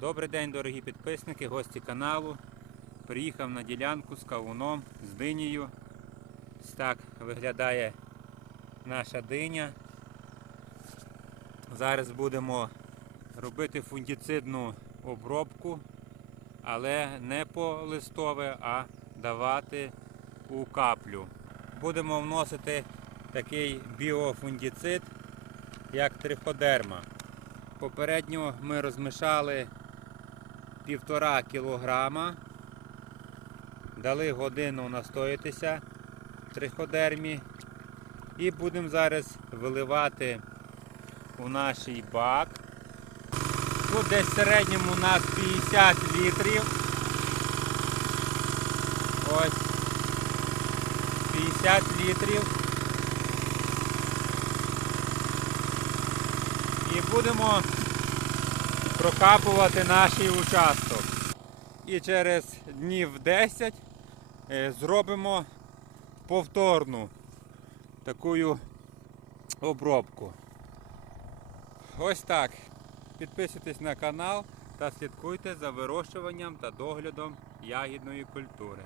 Добрий день, дорогі підписники, гості каналу. Приїхав на ділянку з кавуном, з динею. Ось так виглядає наша диня. Зараз будемо робити фунгіцидну обробку, але не по листове, а давати у каплю. Будемо вносити такий біофунгіцид, як триходерма. Попередньо ми розмішали півтора кілограма, дали годину настоятися в триходермі і будемо зараз виливати у наш бак. Тут десь в середньому у нас 50 літрів. Ось 50 літрів. І будемо прокапувати наш участок. І через днів 10 е, зробимо повторну таку обробку. Ось так. Підписуйтесь на канал та слідкуйте за вирощуванням та доглядом ягідної культури.